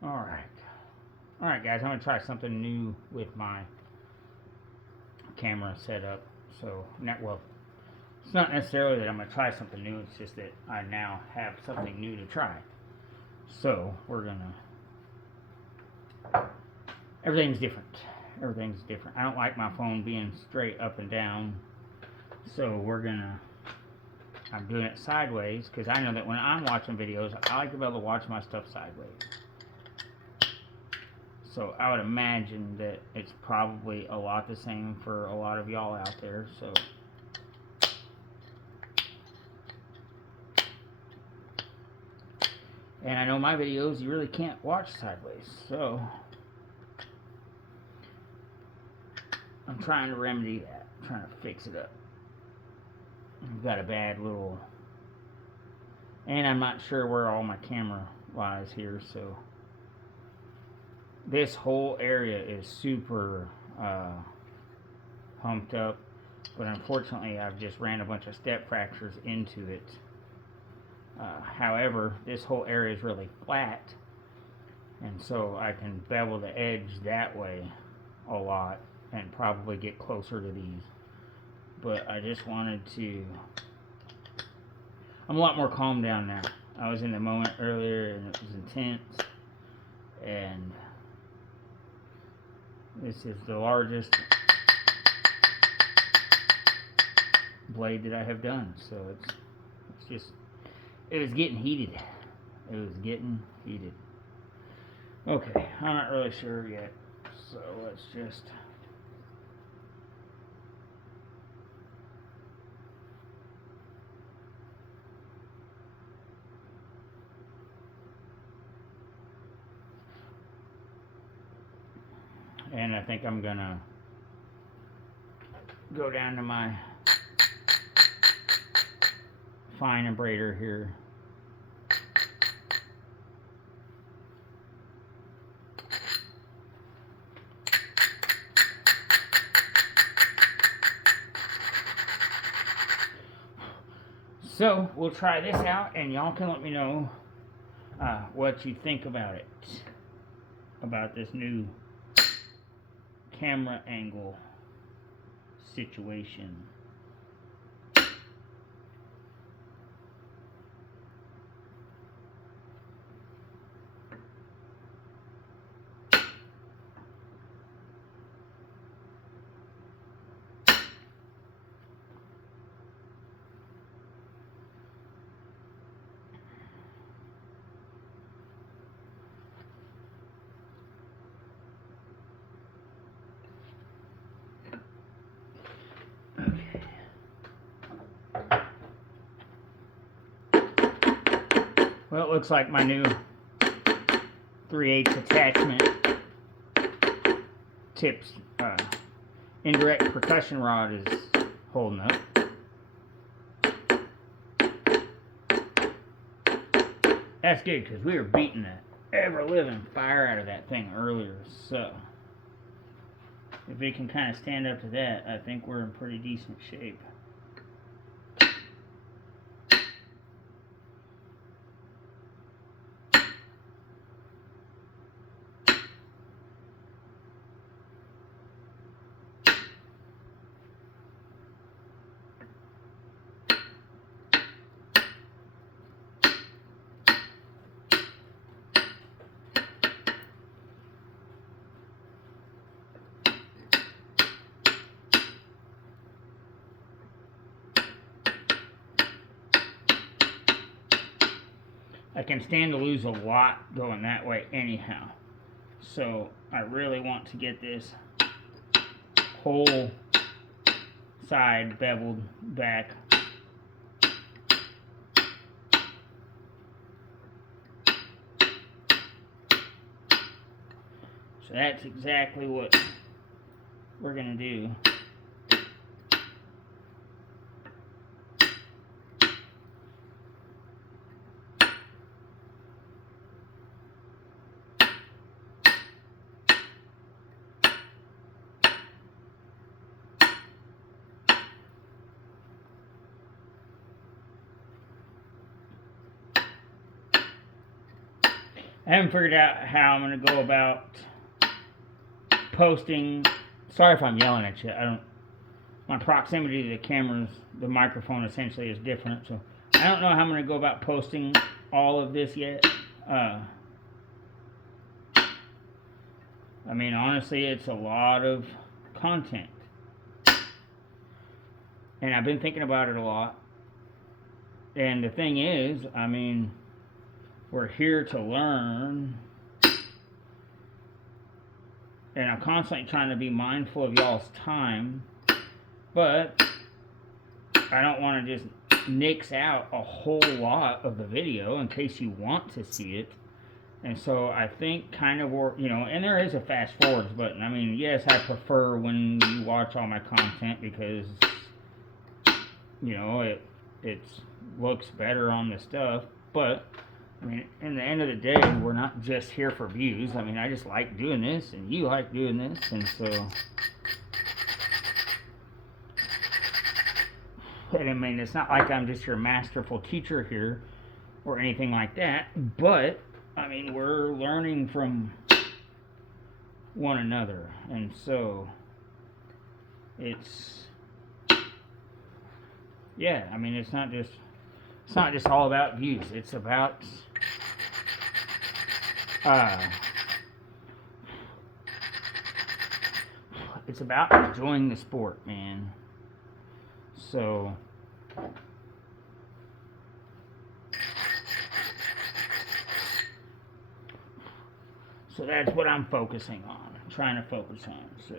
Alright. Alright guys, I'm going to try something new with my camera setup. So, well, it's not necessarily that I'm going to try something new, it's just that I now have something new to try. So, we're going to... Everything's different. Everything's different. I don't like my phone being straight up and down. So, I'm doing it sideways because I know that when I'm watching videos, I like to be able to watch my stuff sideways. So I would imagine that it's probably a lot the same for a lot of y'all out there. So and I know my videos you really can't watch sideways. So I'm trying to remedy that. I'm trying to fix it up. I've got a bad little, and I'm not sure where all my camera lies here, so this whole area is super humped up, but unfortunately I've just ran a bunch of step fractures into it. However, this whole area is really flat, and so I can bevel the edge that way a lot and probably get closer to these. But I just wanted to... I'm a lot more calmed down now. I was in the moment earlier and it was intense. And this is the largest blade that I have done. So it's just... It was getting heated. It was getting heated. Okay, I'm not really sure yet. So let's just... And I think I'm gonna go down to my fine abrader here. So we'll try this out and y'all can let me know what you think about it, about this new camera angle situation. Well, it looks like my new 3/8 attachment tips indirect percussion rod is holding up. That's good because we were beating the ever-living fire out of that thing earlier. So if it can kind of stand up to that, I think we're in pretty decent shape. I can stand to lose a lot going that way anyhow. So I really want to get this whole side beveled back. So that's exactly what we're going to do. I haven't figured out how I'm going to go about posting. Sorry if I'm yelling at you. My proximity to the cameras, the microphone essentially is different, so I don't know how I'm going to go about posting all of this yet. I mean, honestly, it's a lot of content. And I've been thinking about it a lot. And the thing is, I mean, we're here to learn. And I'm constantly trying to be mindful of y'all's time. But I don't want to just nix out a whole lot of the video in case you want to see it. And so I think kind of, and there is a fast forwards button. I mean, yes, I prefer when you watch all my content because, it looks better on the stuff. But, I mean, in the end of the day, we're not just here for views. I mean, I just like doing this, and you like doing this, and so... And I mean, it's not like I'm just your masterful teacher here, or anything like that, but... I mean, we're learning from one another, and so it's, I mean, it's not just all about views. It's about enjoying the sport, man. So that's what I'm focusing on, trying to focus on, so.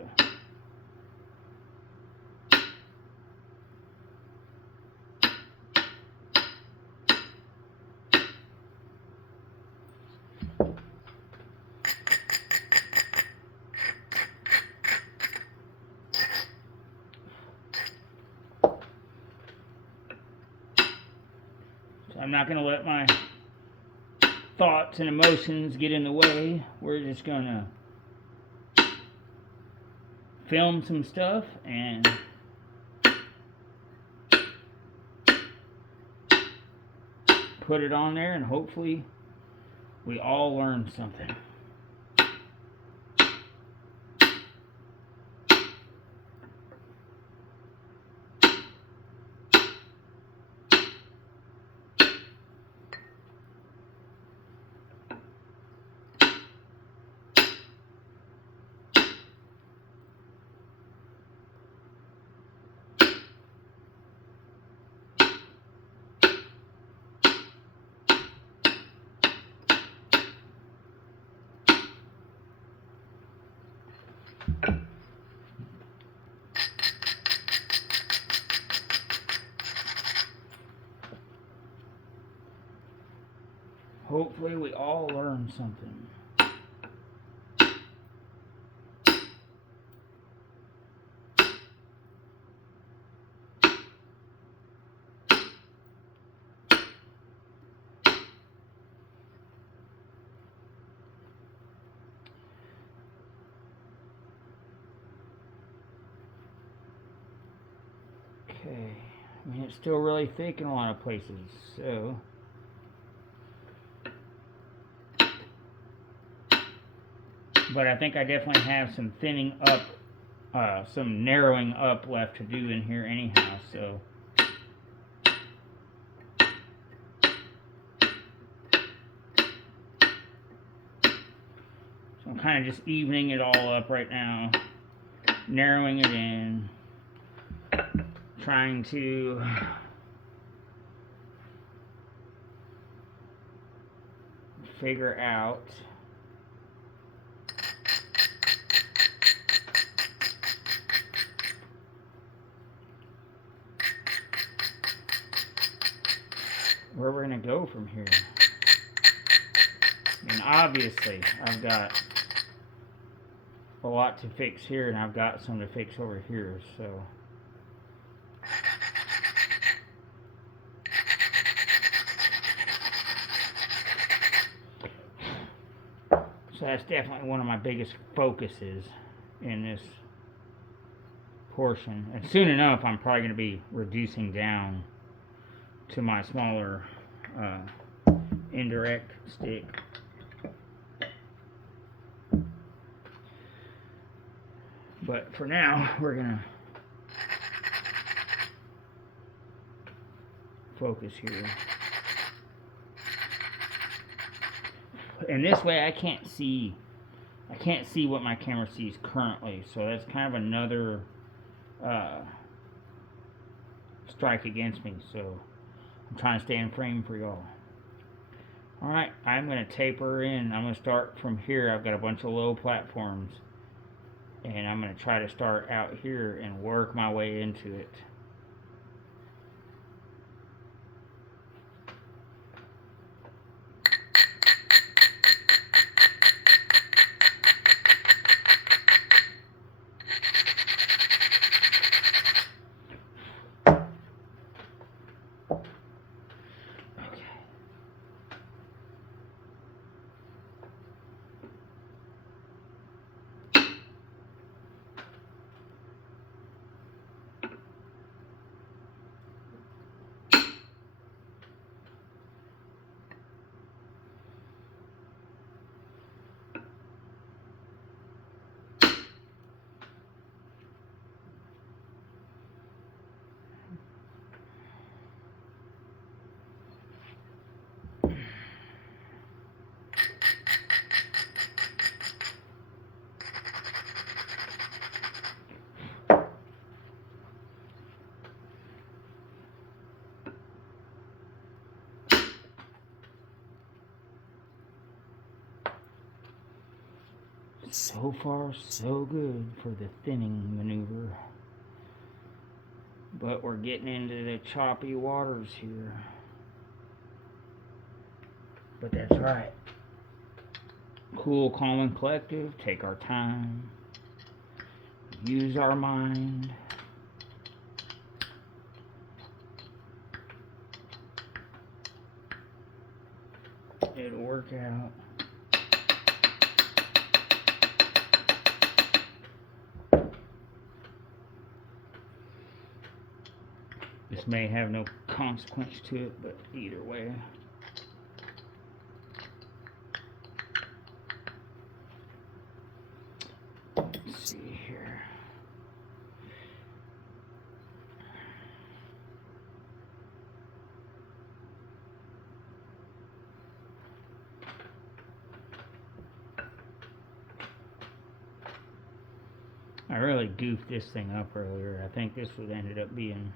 So I'm not going to let my thoughts and emotions get in the way. We're just gonna film some stuff and put it on there, and hopefully we all learn something. Hopefully we all learn something. Okay, I mean, it's still really thick in a lot of places, so... But I think I definitely have some thinning up, some narrowing up left to do in here anyhow, so... So I'm kind of just evening it all up right now, narrowing it in, trying to figure out where we're going to go from here. I mean, obviously, I've got a lot to fix here, and I've got some to fix over here, so... So that's definitely one of my biggest focuses in this portion. And soon enough, I'm probably going to be reducing down to my smaller indirect stick. But for now, we're gonna focus here. And this way I can't see what my camera sees currently, so that's kind of another strike against me, so I'm trying to stay in frame for y'all. Alright, I'm going to taper in. I'm going to start from here. I've got a bunch of low platforms, and I'm going to try to start out here and work my way into it. So far, so good for the thinning maneuver. But we're getting into the choppy waters here. But that's right. Cool, calm, and collective. Take our time. Use our mind. It'll work out. This may have no consequence to it, but either way. Let's see here. I really goofed this thing up earlier. I think this would ended up being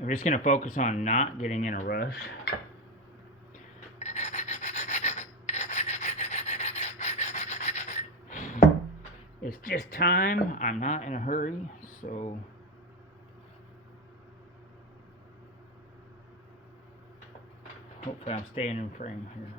I'm just going to focus on not getting in a rush. It's just time. I'm not in a hurry, so hopefully I'm staying in frame here.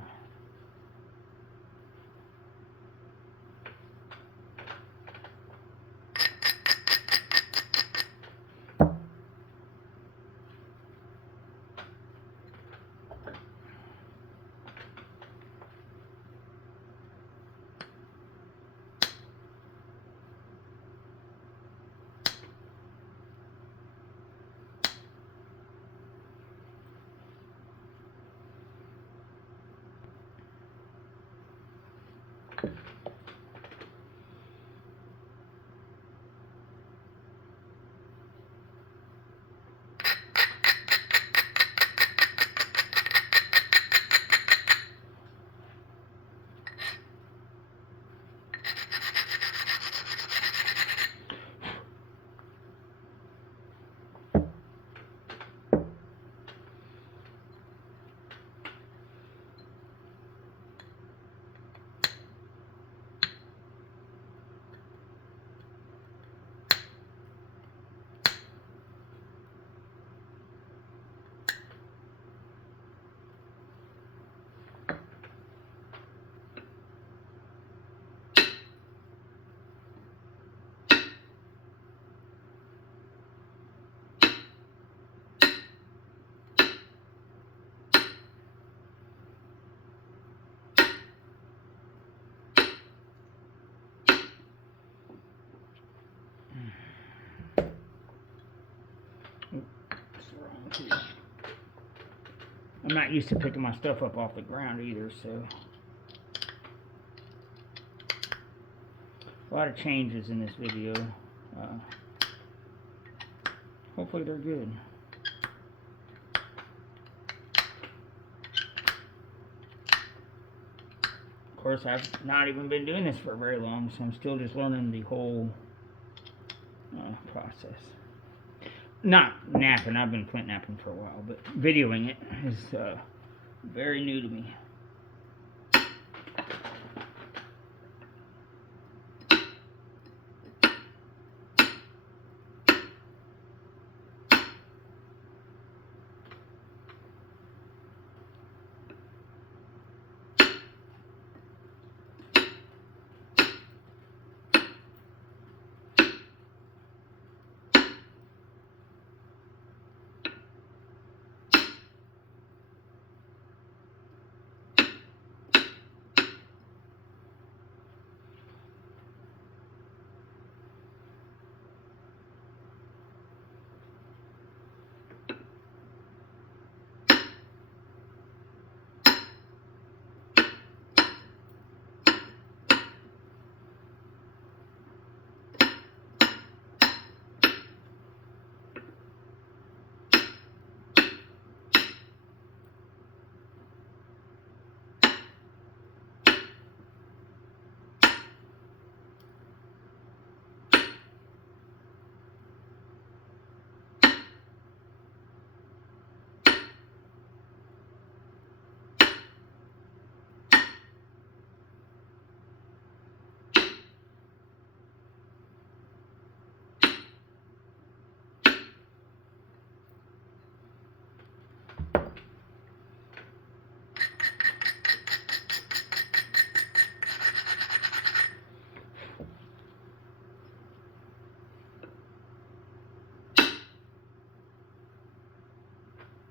That's the wrong tool. I'm not used to picking my stuff up off the ground either, so a lot of changes in this video. Hopefully they're good. Of course, I've not even been doing this for very long, so I'm still just learning the whole process. Not napping, I've been flint napping for a while, but videoing it is very new to me.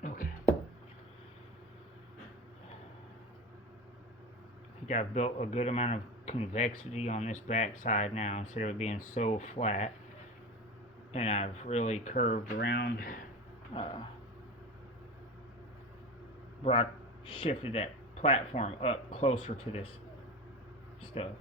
Okay. I think I've built a good amount of convexity on this back side now instead of it being so flat. And I've really curved around, shifted that platform up closer to this stuff.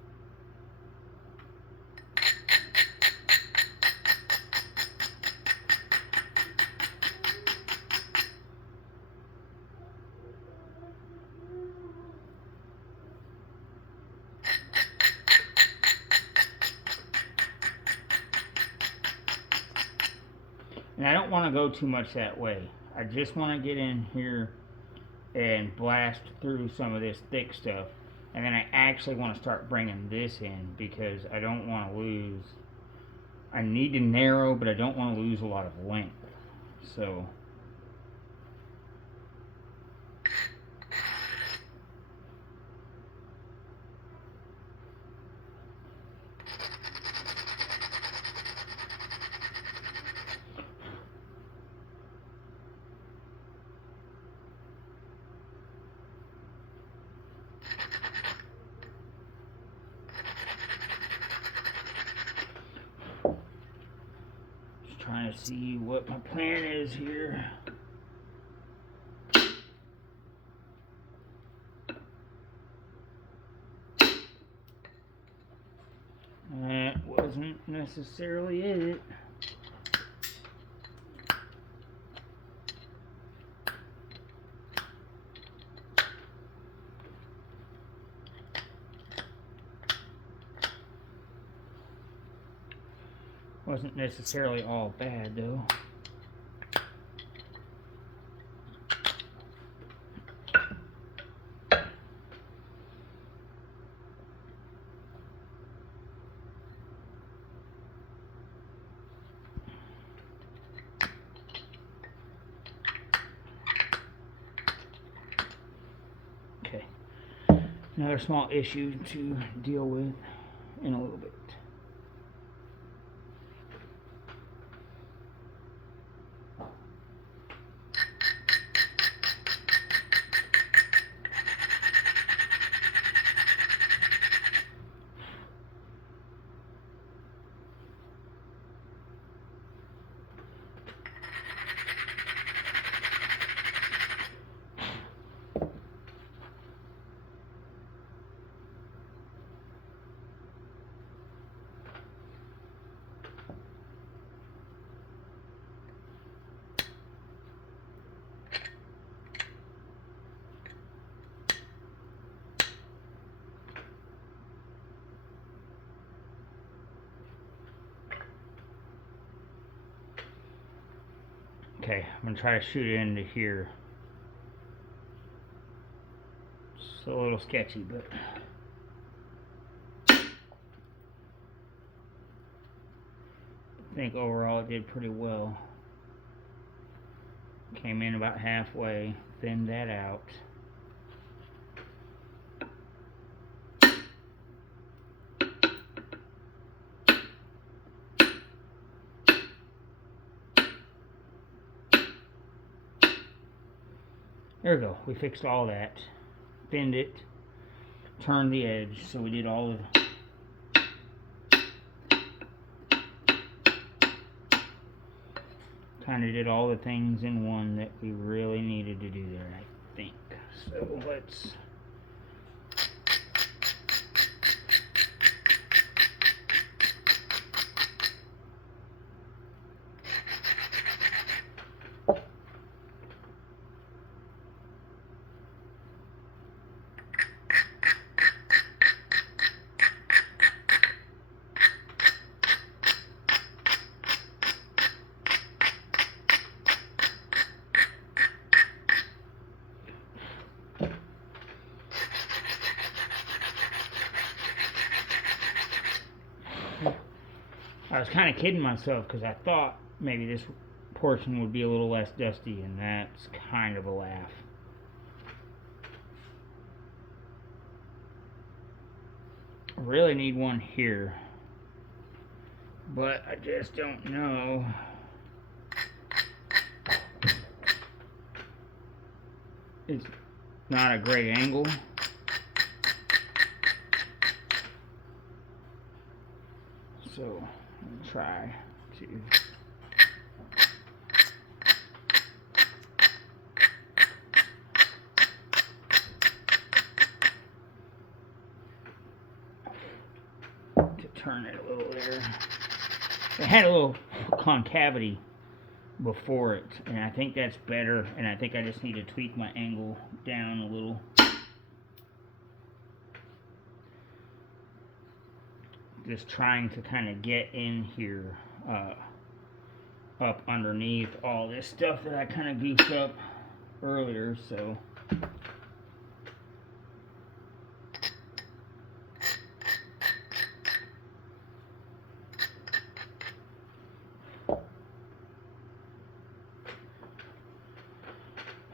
And I don't want to go too much that way. I just want to get in here and blast through some of this thick stuff. And then I actually want to start bringing this in because I don't want to lose. I need to narrow, but I don't want to lose a lot of length. So trying to see what my plan is here. That wasn't necessarily it. Wasn't necessarily all bad though. Okay, another small issue to deal with in a little bit. Okay, I'm going to try to shoot it into here. It's a little sketchy, but I think overall it did pretty well. Came in about halfway, thinned that out. There we go. We fixed all that. Thinned it. Turned the edge. So we did all of kind of did all the things in one that we really needed to do there, I think. So let's I was kind of kidding myself because I thought maybe this portion would be a little less dusty, and that's kind of a laugh. I really need one here, but I just don't know. It's not a great angle. So I'll try to turn it a little there. It had a little concavity before it, and I think that's better, and I think I just need to tweak my angle down a little. Just trying to kind of get in here, up underneath all this stuff that I kind of goofed up earlier, so.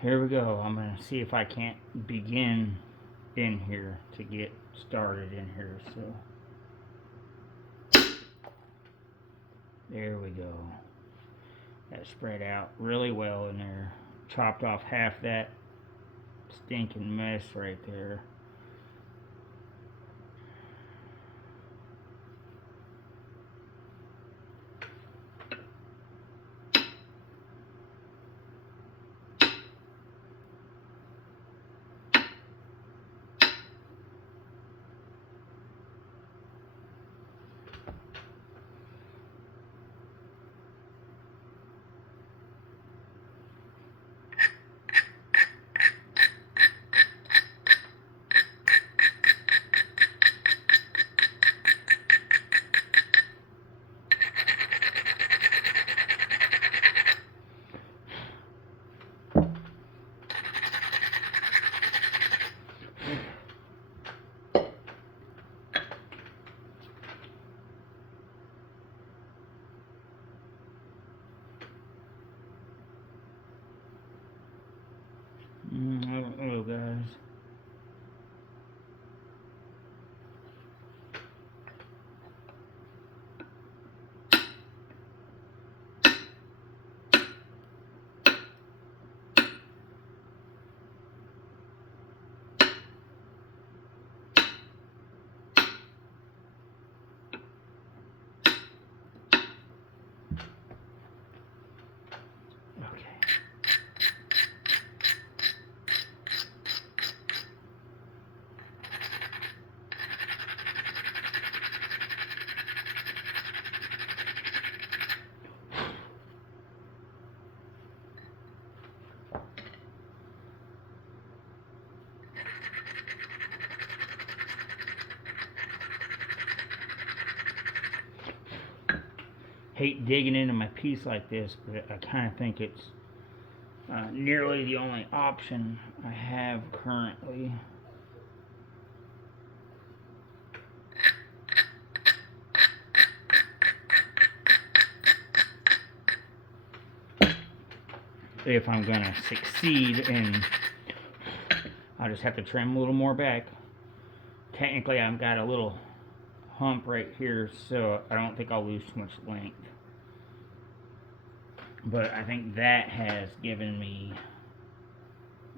Here we go. I'm going to see if I can't begin in here to get started in here. So there we go. That spread out really well in there. Chopped off half that stinking mess right there. I don't know, guys. hate digging into my piece like this, but I kind of think it's nearly the only option I have currently. If I'm gonna succeed, and I'll just have to trim a little more back. Technically, I've got a little hump right here, so I don't think I'll lose too much length. But I think that has given me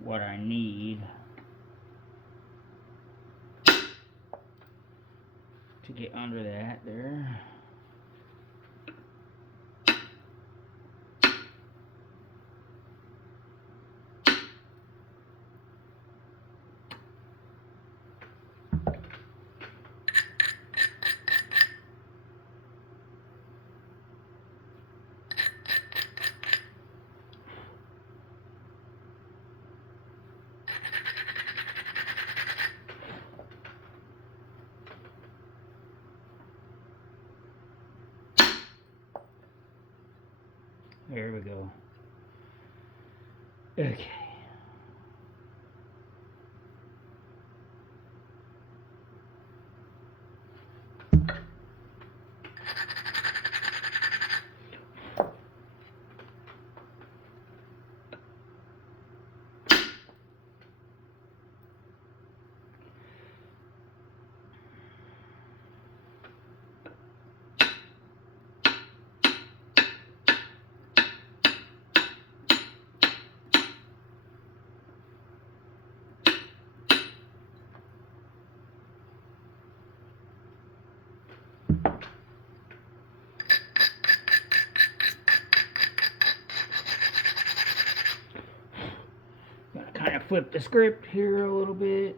what I need to get under that there. There we go. Okay. Gonna kind of flip the script here a little bit.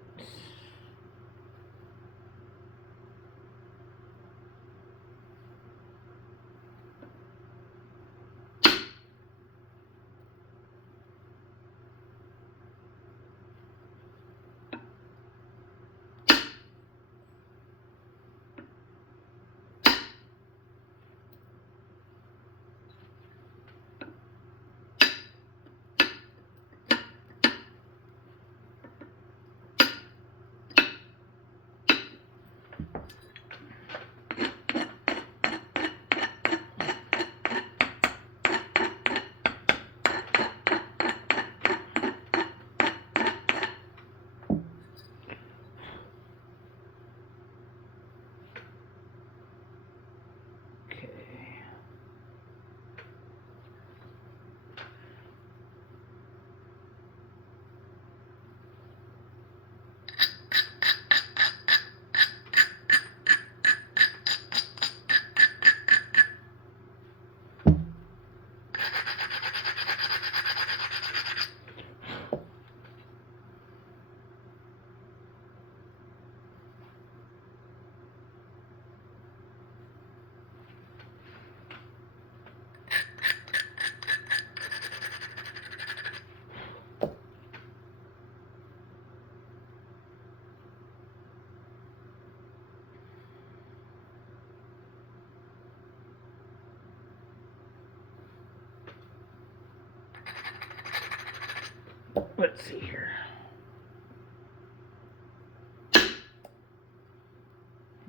Let's see here.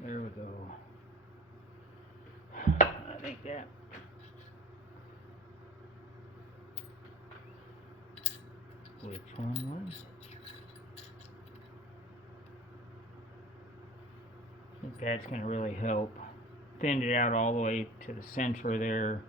There we go. I think that. Which one was it? I think that's going to really help. Thinned it out all the way to the center there.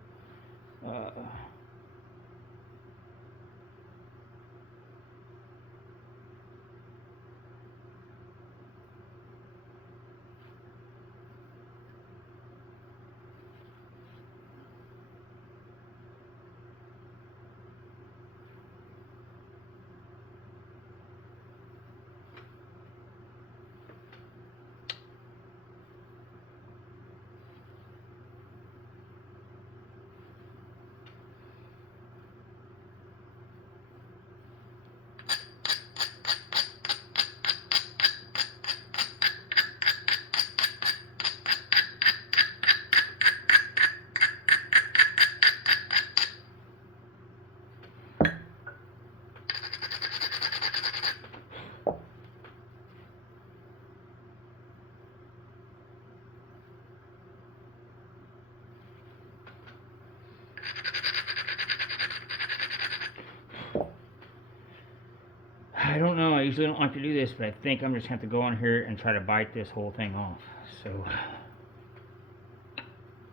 I don't know. I usually don't like to do this, but I think I'm just going to have to go on here and try to bite this whole thing off. So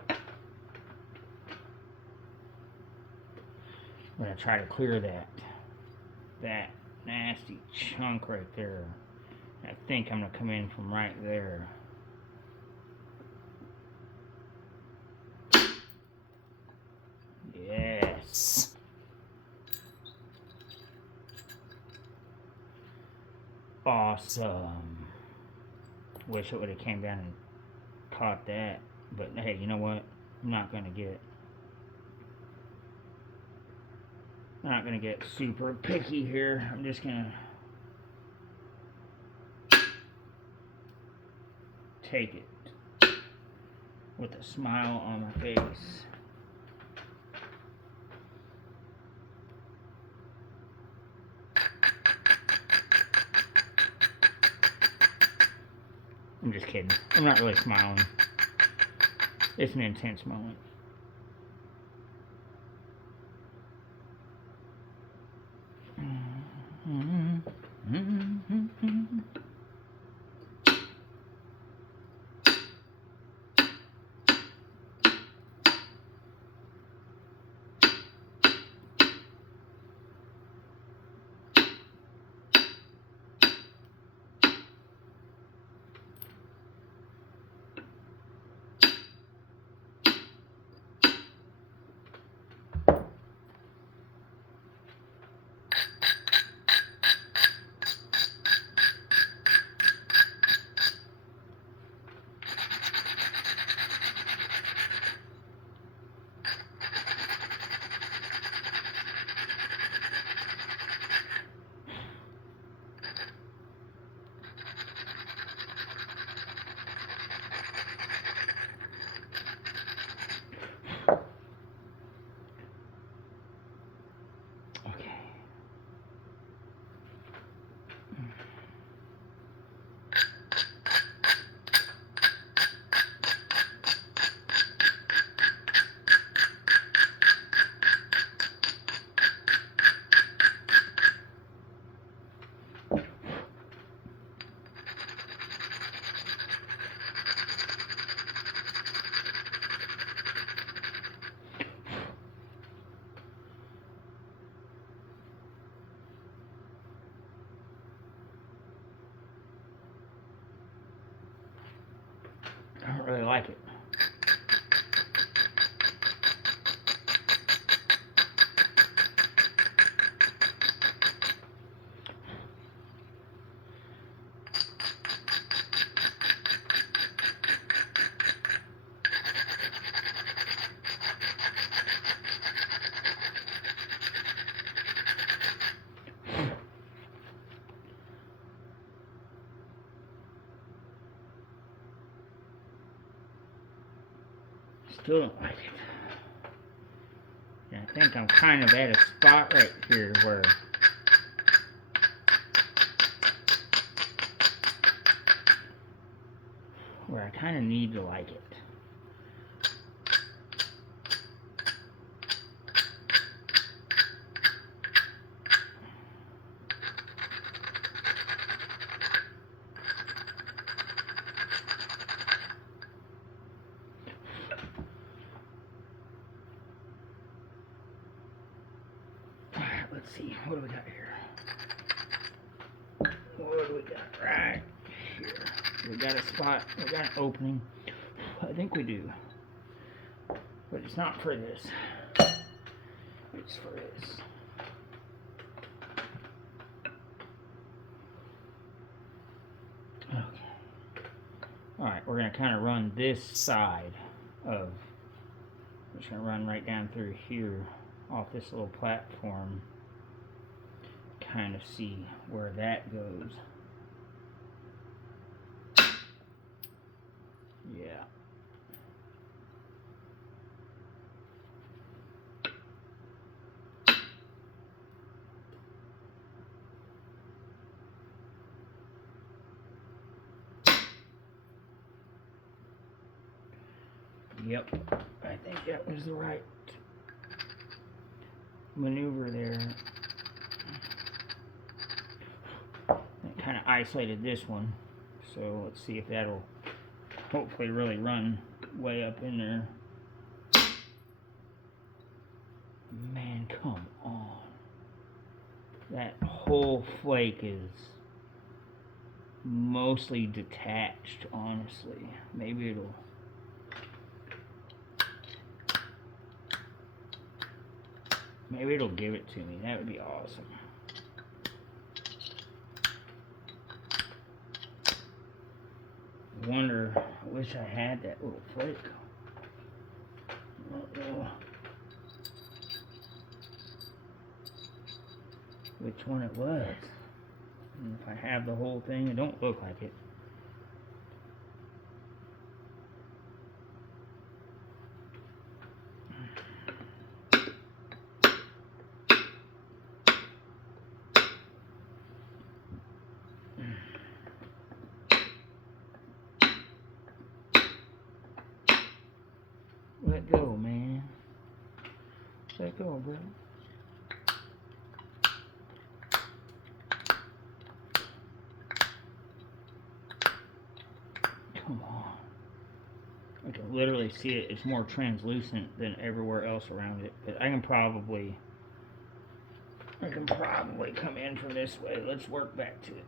I'm going to try to clear that nasty chunk right there. I think I'm going to come in from right there. Yes. Awesome. Wish it would have came down and caught that. But hey, you know what? I'm not going to get super picky here. I'm just going to take it with a smile on my face. I'm just kidding. I'm not really smiling. It's an intense moment. I don't really like it. Still don't like it. And I think I'm kind of at a spot right here where I kind of need to like it. Let's see, what do we got here? What do we got right here? We got a spot, we got an opening. I think we do. But it's not for this. It's for this. Okay. Alright, we're going to kind of run this side of, we're just going to run right down through here off this little platform. Kind of see where that goes. Yeah. Yep, I think that was the right maneuver there. isolated this one, so let's see if that'll hopefully really run way up in there. Man, come on. That whole flake is mostly detached, honestly. Maybe it'll give it to me. That would be awesome. Wonder, I wish I had that little flake. I don't know which one it was. And if I have the whole thing, it don't look like it. Let go, man. Let go, bro. Come on. I can literally see it. It's more translucent than everywhere else around it. But I can probably come in from this way. Let's work back to it.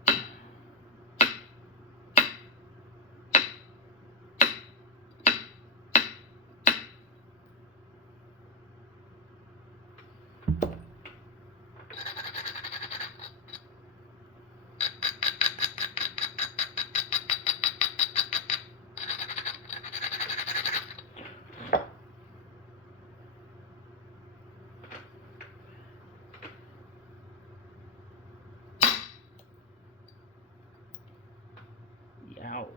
Ouch.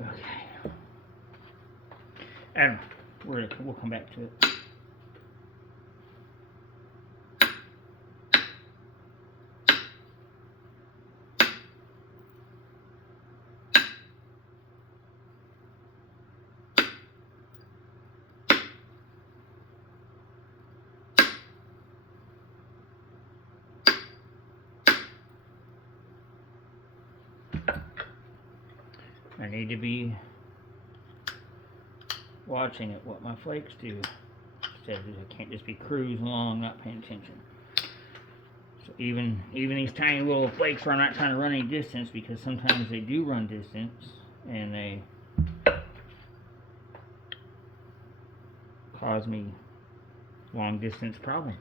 Okay. I don't know. We'll come back to it. I need to be watching it, what my flakes do. Instead of I can't just be cruising along, not paying attention. So even these tiny little flakes where I'm not trying to run any distance, because sometimes they do run distance and they cause me long distance problems.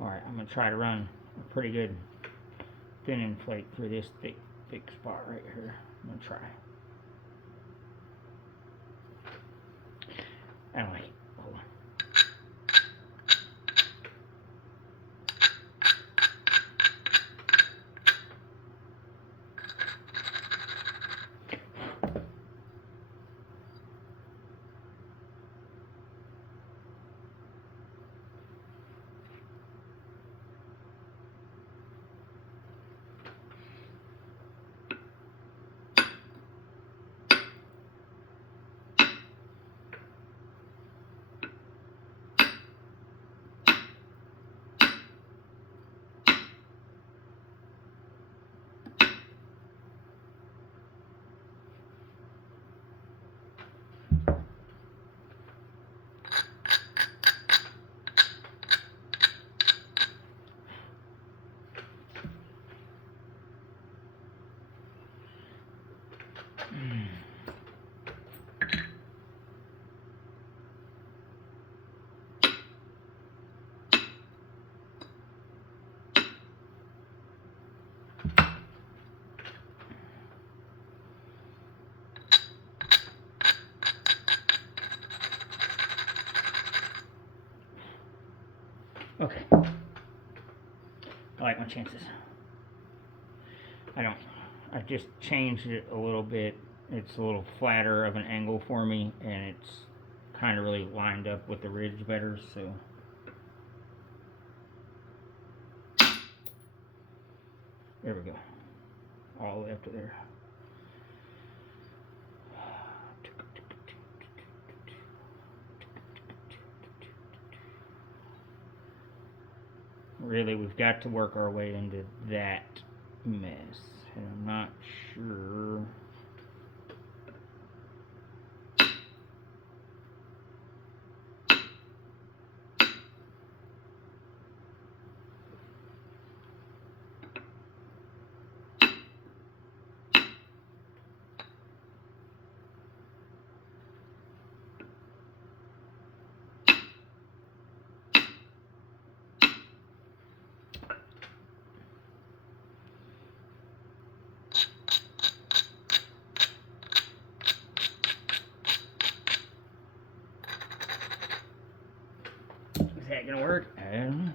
Alright, I'm going to try to run a pretty good thinning flake through this thick spot right here. I'm going to try. I don't like it. Hold on. like my chances. I just changed it a little bit. It's a little flatter of an angle for me, and it's kind of really lined up with the ridge better, so. There we go. All the way up to there. Really, we've got to work our way into that mess. And I'm not sure. Is that gonna work? I don't know.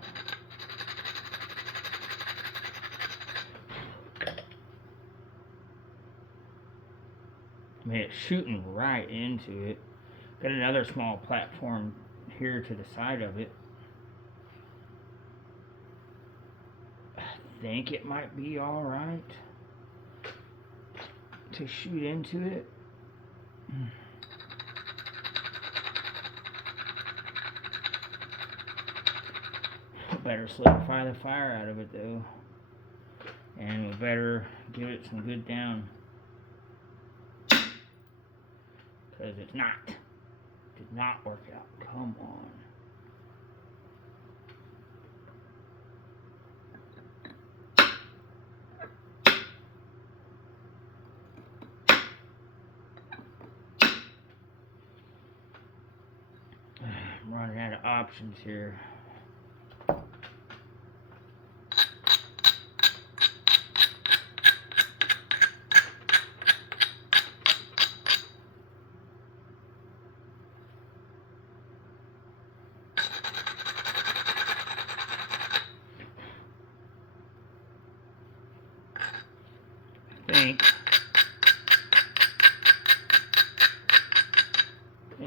I mean, it's shooting right into it. Got another small platform here to the side of it. I think it might be alright to shoot into it. Better solidify the fire out of it though, and we better give it some good down, because it's not. Did not work out. Come on. I'm running out of options here. I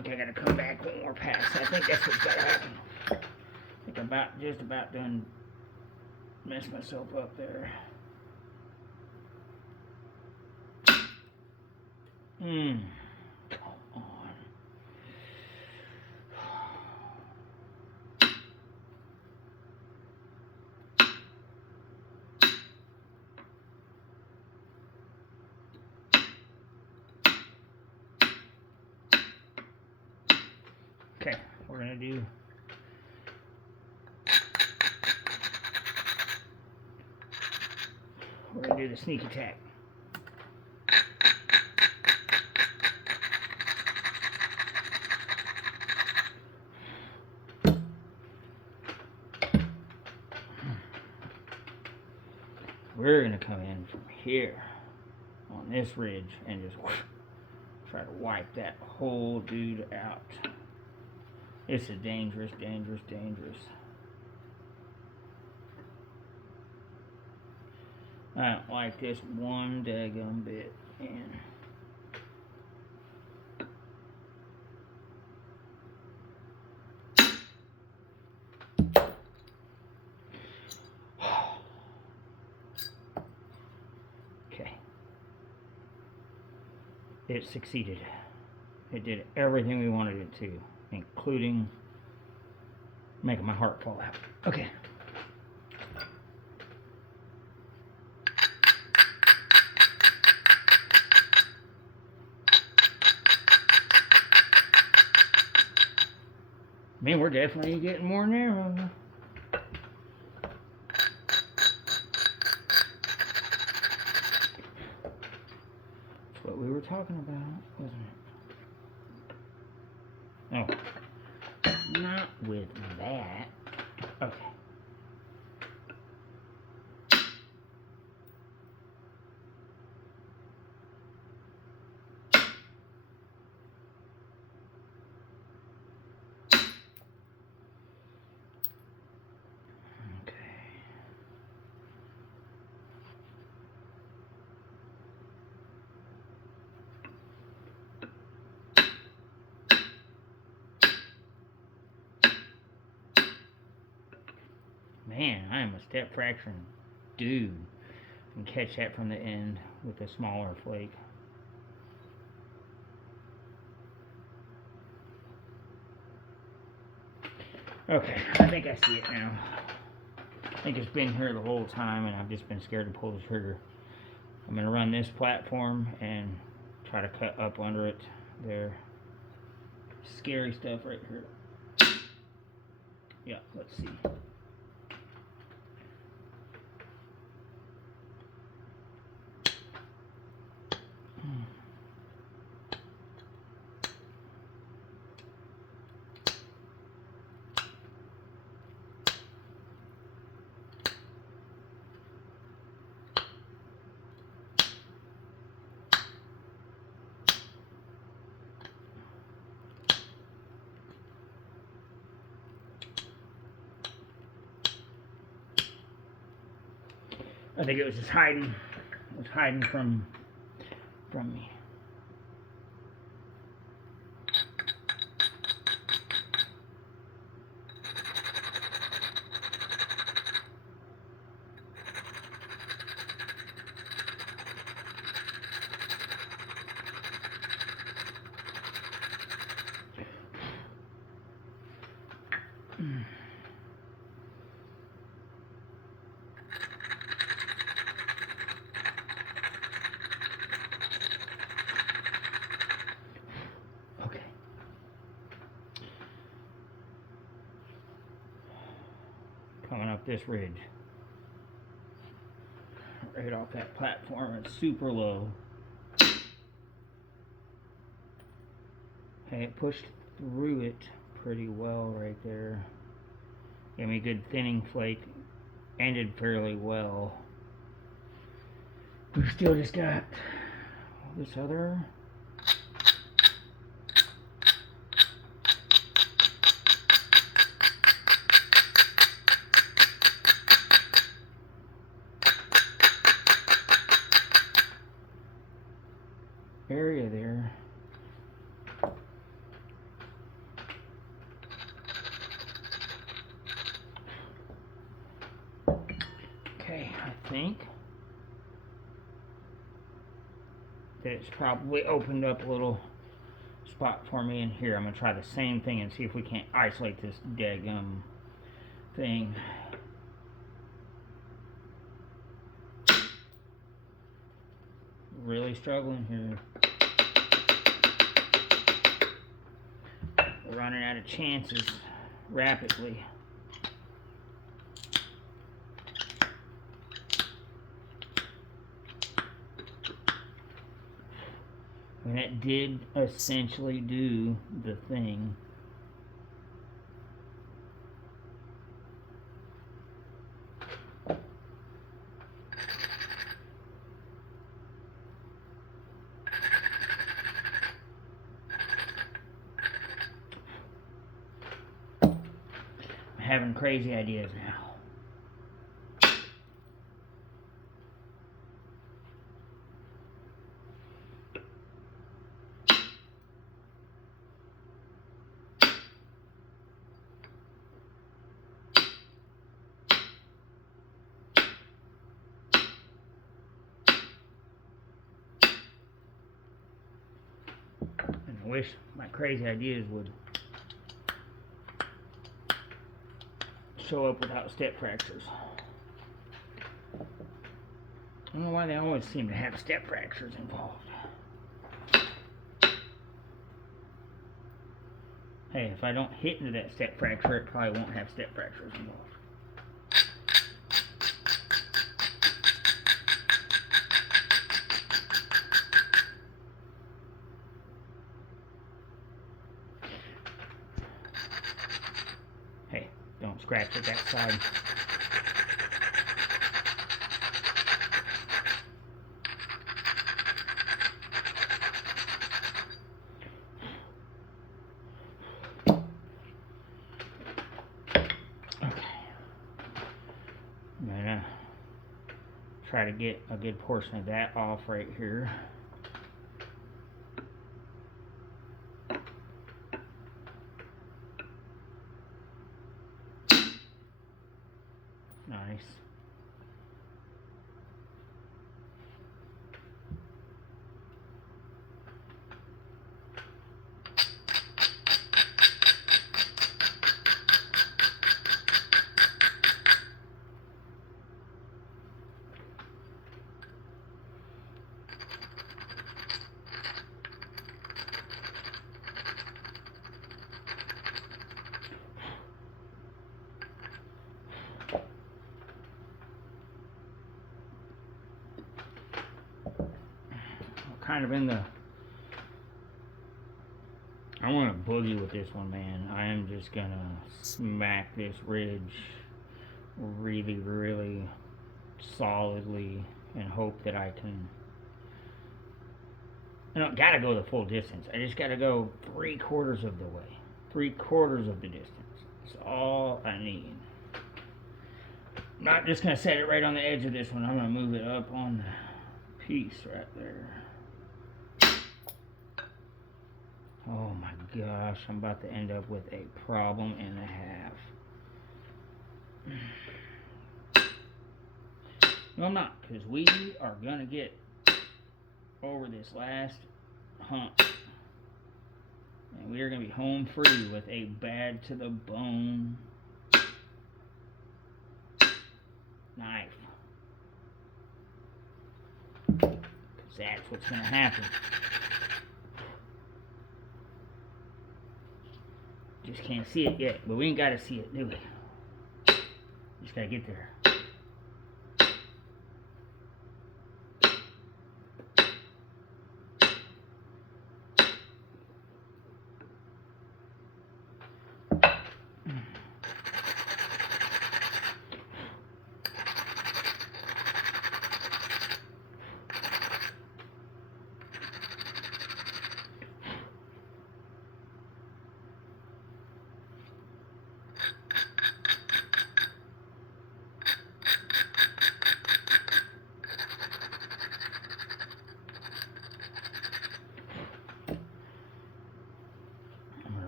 think I gotta come back one more pass. I think that's what's gotta happen. I think I'm just about done messed myself up there. Come on. Okay, we're gonna do the sneak attack. We're gonna come in from here on this ridge and just try to wipe that whole dude out. This is dangerous, dangerous, dangerous. I don't like this one daggum bit, man. Okay. It succeeded. It did everything we wanted it to, including making my heart fall out. Okay. I mean, we're definitely getting more narrow. That's what we were talking about, wasn't it? Oh, not with that. Okay. Man, I am a step fracturing dude. And catch that from the end with a smaller flake. Okay, I think I see it now. I think it's been here the whole time and I've just been scared to pull the trigger. I'm going to run this platform and try to cut up under it there. Scary stuff right here. Yeah, let's see. I think it was just hiding. It was hiding from me. Coming up this ridge. Right off that platform, it's super low. Okay, it pushed through it pretty well right there. Gave me a good thinning flake. Ended fairly well. We still just got this other. Area there. Okay, I think that it's probably opened up a little spot for me in here. I'm gonna try the same thing and see if we can't isolate this daggum thing. Really struggling here. We're running out of chances rapidly. And it did essentially do the thing. Having crazy ideas now. And I wish my crazy ideas would show up without step fractures. I don't know why they always seem to have step fractures involved. Hey, if I don't hit into that step fracture, it probably won't have step fractures involved. Hey, don't scratch at that side. Try to get a good portion of that off right here. kind of in the... I want to boogie with this one, man. I am just going to smack this ridge really, really solidly and hope that I can... I don't gotta go the full distance. I just gotta go 3/4 of the way. 3/4 of the distance. That's all I need. I'm not just gonna set it right on the edge of this one. I'm gonna move it up on the piece right there. Oh my gosh, I'm about to end up with a problem and a half. No, I'm not, because we are gonna get over this last hump, and we are going to be home free with a bad to the bone knife, because that's what's going to happen. Just can't see it yet, but we ain't got to see it, do we? Just got to get there.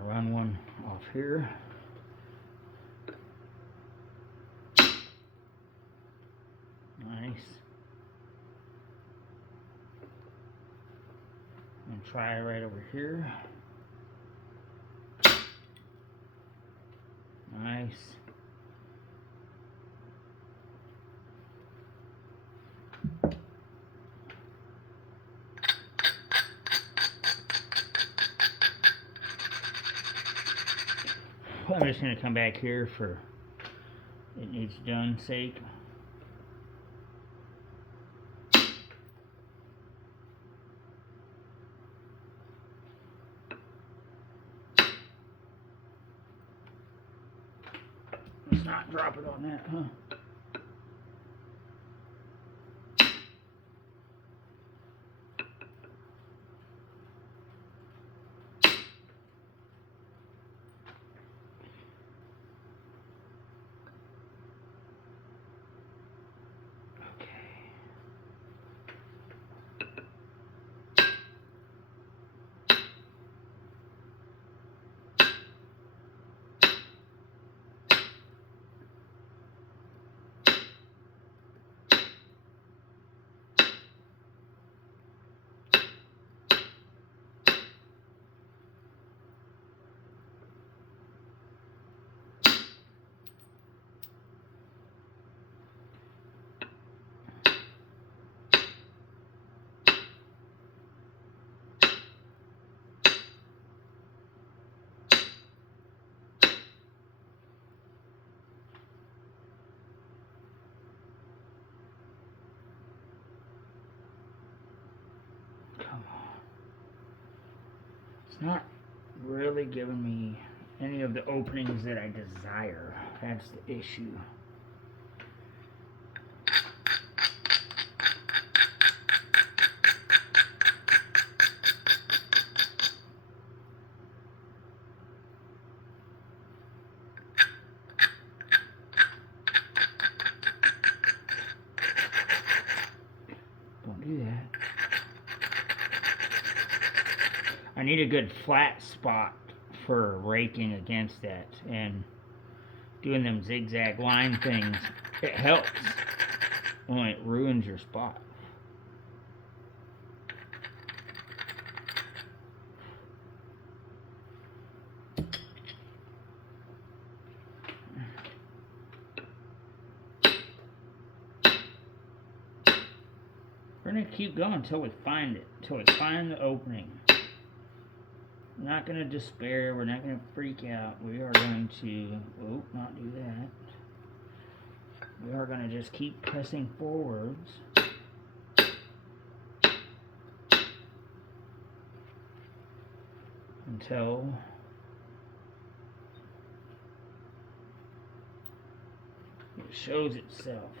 Run one off here. Nice. And try it right over here. Nice. I'm just going to come back here for it needs done sake. Let's not drop it on that, huh? Come on. It's not really giving me any of the openings that I desire. That's the issue. Don't do that. I need a good flat spot for raking against that, and doing them zigzag line things, it helps when it ruins your spot. We're going to keep going until we find it, until we find the opening. We're not going to despair. We're not going to freak out. We are going to, not do that. We are going to just keep pressing forwards. until it shows itself.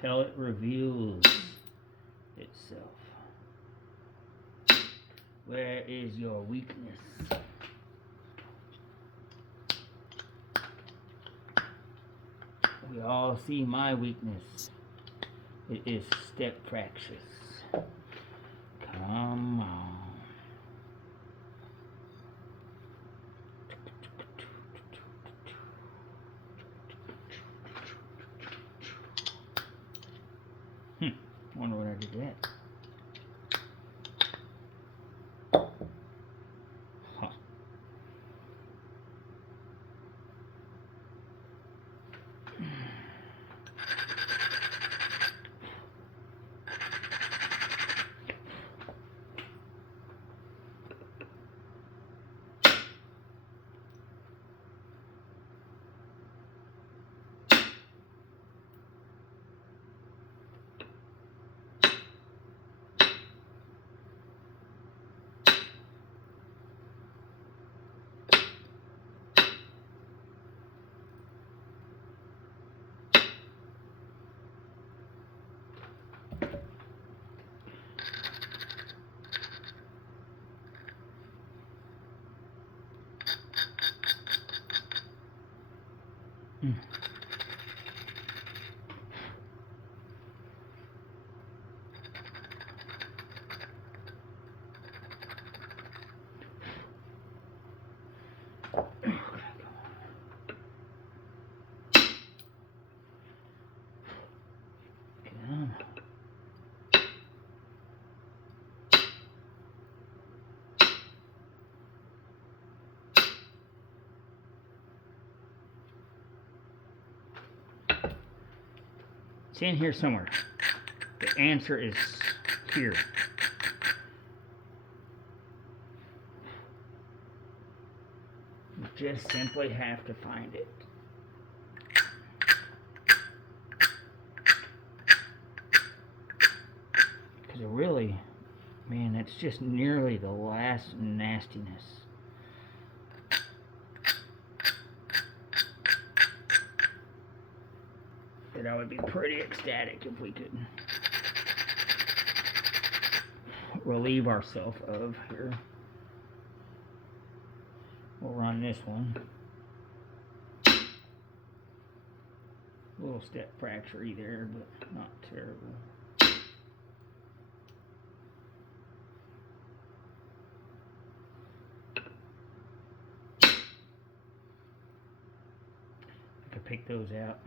Until it reveals itself. Where is your weakness? We all see my weakness. It is step fractures. Come on. Wonder what I did that. Huh. It's in here somewhere. The answer is here. You just simply have to find it. Because really, man, that's just nearly the last nastiness. That I would be pretty ecstatic if we could relieve ourselves of here. We'll run this one. A little step fracture there, but not terrible. I could pick those out.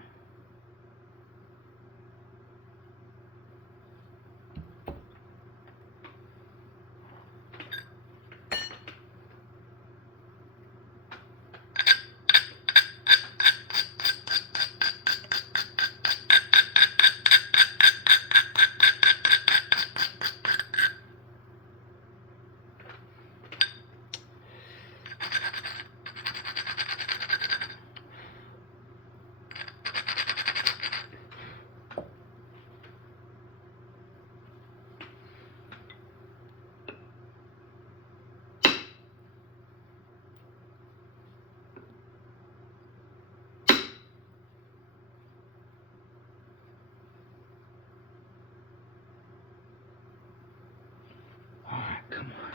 Come on.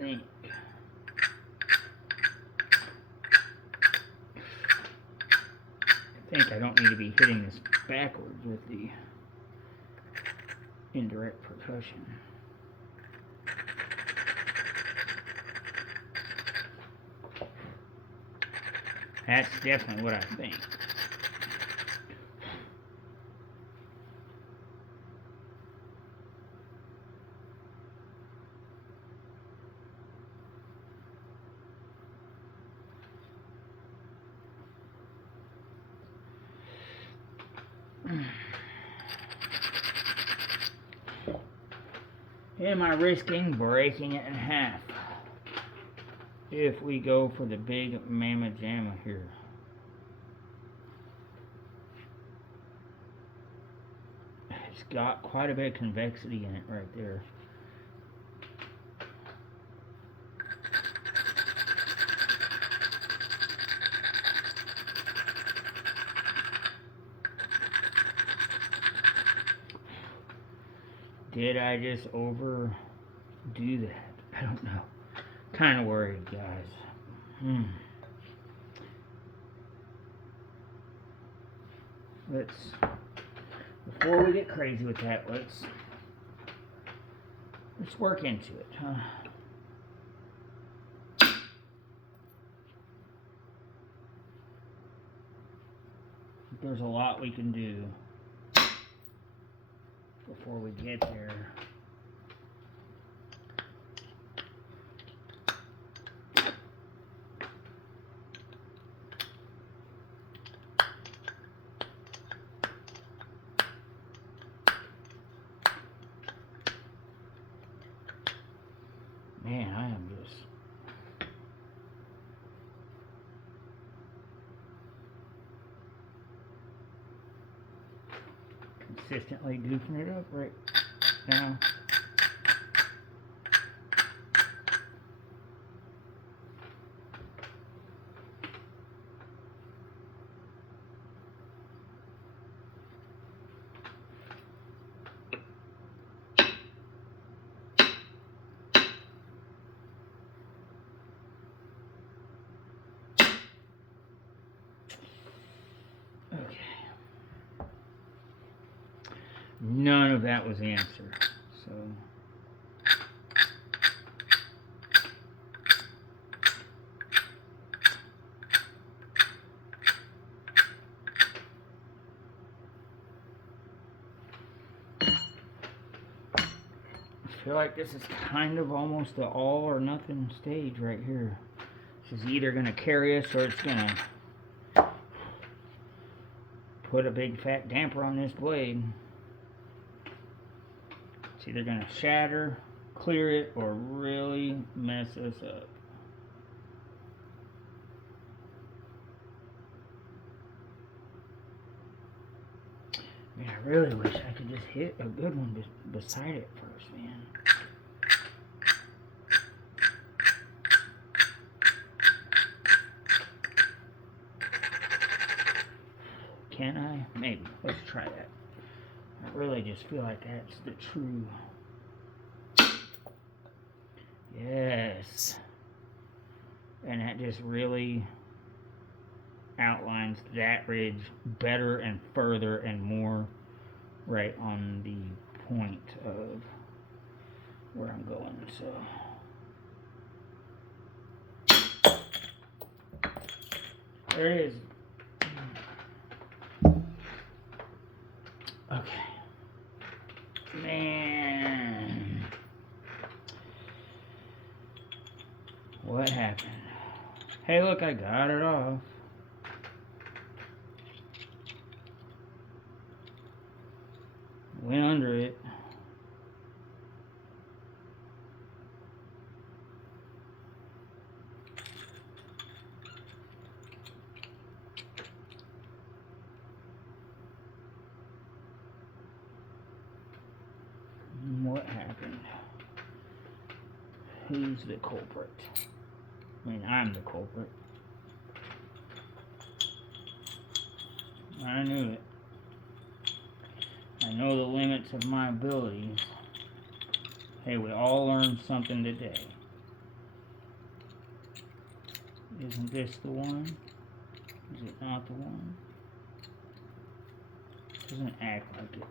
I think I don't need to be hitting this backwards with the indirect percussion. That's definitely what I think. Am I risking breaking it in half if we go for the big mamma jamma here? It's got quite a bit of convexity in it right there. Did I just overdo that? I don't know. Kind of worried, guys. Let's, before we get crazy with that, let's work into it, huh? There's a lot we can do before we get there. Man, I am just consistently goofing it up right now. None of that was the answer. So I feel like this is kind of almost the all or nothing stage right here. This is either going to carry us or it's going to put a big fat damper on this blade. It's either going to shatter, clear it, or really mess us up. Man, I really wish I could just hit a good one beside it first, man. Can I? Maybe. Let's try that. I really just feel like that's the true. Yes. And that just really outlines that ridge better and further and more right on the point of where I'm going. So there it is. Okay. Man. What happened? Hey, look, I got it off. Went under it. What happened? Who's the culprit? I mean, I'm the culprit. I knew it. I know the limits of my abilities. Hey, we all learned something today. Isn't this the one? Is it not the one? Doesn't act like it.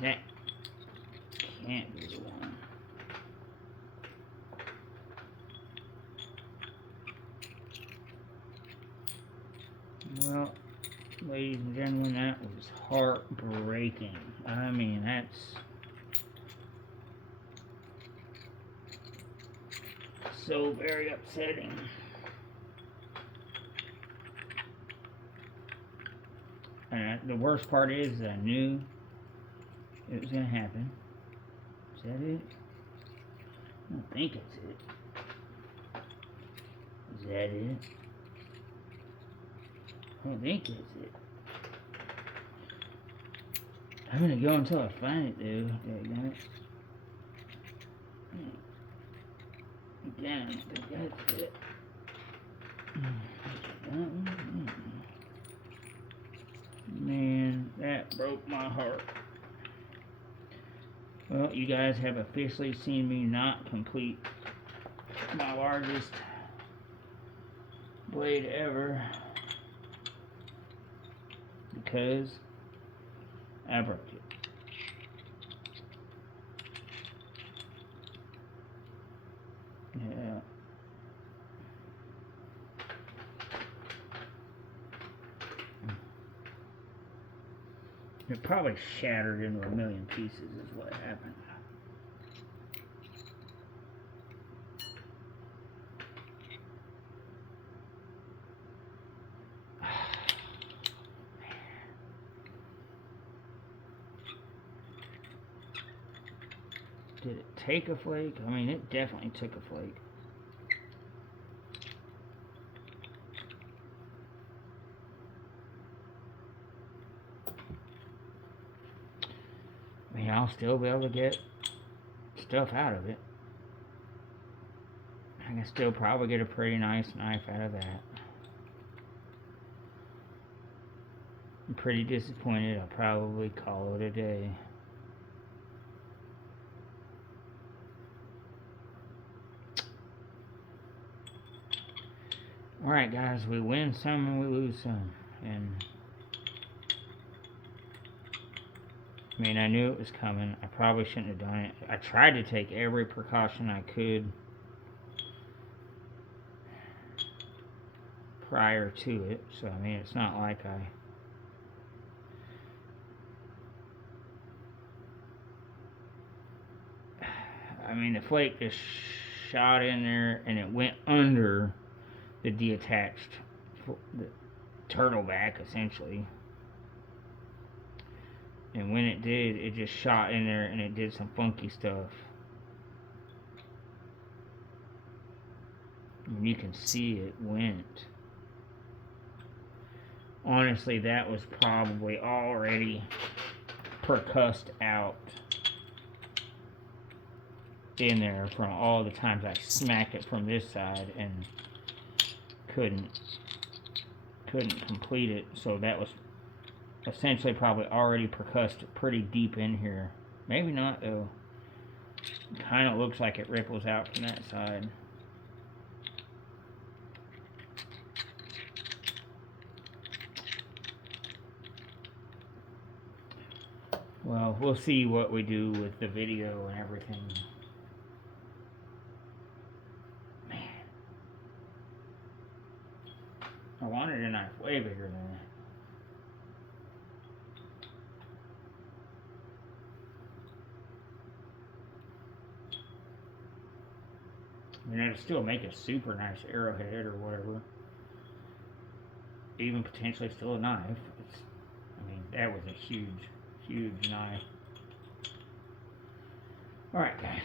That can't be the one. heartbreaking. I mean, that's so very upsetting. And the worst part is I knew it was going to happen. Is that it? I don't think it's it. Is that it? I don't think it's it. I'm going to go until I find it, though. There you go. Again, I think that's it. Man, that broke my heart. Well, you guys have officially seen me not complete my largest blade ever because I broke it. Yeah. It probably shattered into a million pieces is what happened. Did it take a flake? I mean, it definitely took a flake. I mean, I'll still be able to get stuff out of it. I can still probably get a pretty nice knife out of that. I'm pretty disappointed. I'll probably call it a day. Alright guys, we win some and we lose some. And I mean, I knew it was coming. I probably shouldn't have done it. I tried to take every precaution I could prior to it. So, I mean, it's not like I mean, the flake just shot in there and it went under the detached the turtle back, essentially. And when it did, it just shot in there and it did some funky stuff. And you can see it went. Honestly, that was probably already percussed out in there from all the times I smacked it from this side and couldn't complete it. So that was essentially probably already percussed pretty deep in here. Maybe not though. It kind of looks like it ripples out from that side. Well, we'll see what we do with the video and everything. Man, I wanted a knife way bigger than that. I mean, it'd still make a super nice arrowhead or whatever. Even potentially still a knife. I mean, that was a huge, huge knife. Alright, guys.